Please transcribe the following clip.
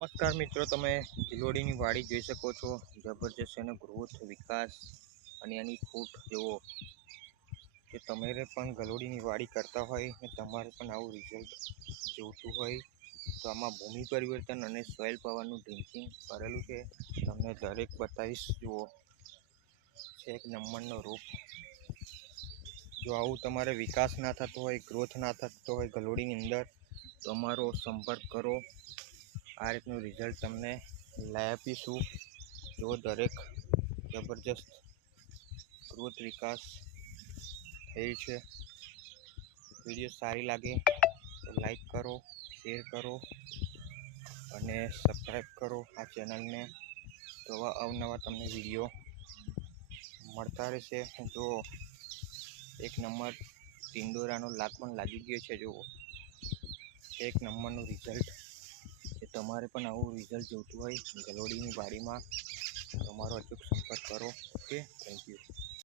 નમસ્કાર મિત્રો, તમે ગિલોડીની વાડી જોઈ શકો છો. જબરજસ્ત એનો ગ્રોથ, વિકાસ અને એની ફૂટ જુઓ. કે તમે પણ ગલોડીની વાડી કરતા હોય ને તમારે પણ આવું રિઝલ્ટ જોઈતું હોય તો આમાં ભૂમિ પરિવર્તન અને સોઇલ પાવરનું ડ્રિંકિંગ કરેલું છે. તમને દરેક બતાવીશ. જુઓ, છે એક નંબરનો રૂપ. જો આવું તમારે વિકાસ ના થતો હોય, ગ્રોથ ના થતો હોય ગલોડીની અંદર, તો અમારો સંપર્ક કરો. આ રીતનું રિઝલ્ટ તમને લાવી આપીશું. જો દરેક જબરજસ્ત ગ્રોથ, વિકાસ થઈ છે. વિડીયો સારી લાગે તો લાઈક કરો, શેર કરો અને સબસ્ક્રાઈબ કરો આ ચેનલને. તો અવનવા તમને વિડીયો મળતા રહેશે. જો એક નંબર ટિંડોરાનો લાગ પણ લાગી ગયો છે. જુઓ, એક નંબરનું રિઝલ્ટ. કે તમારે પણ આવું રિઝલ્ટ જોઈતું હોય ગલોડીની વાડીમાં, તમારો અચૂક સંપર્ક કરો. Okay, thank you.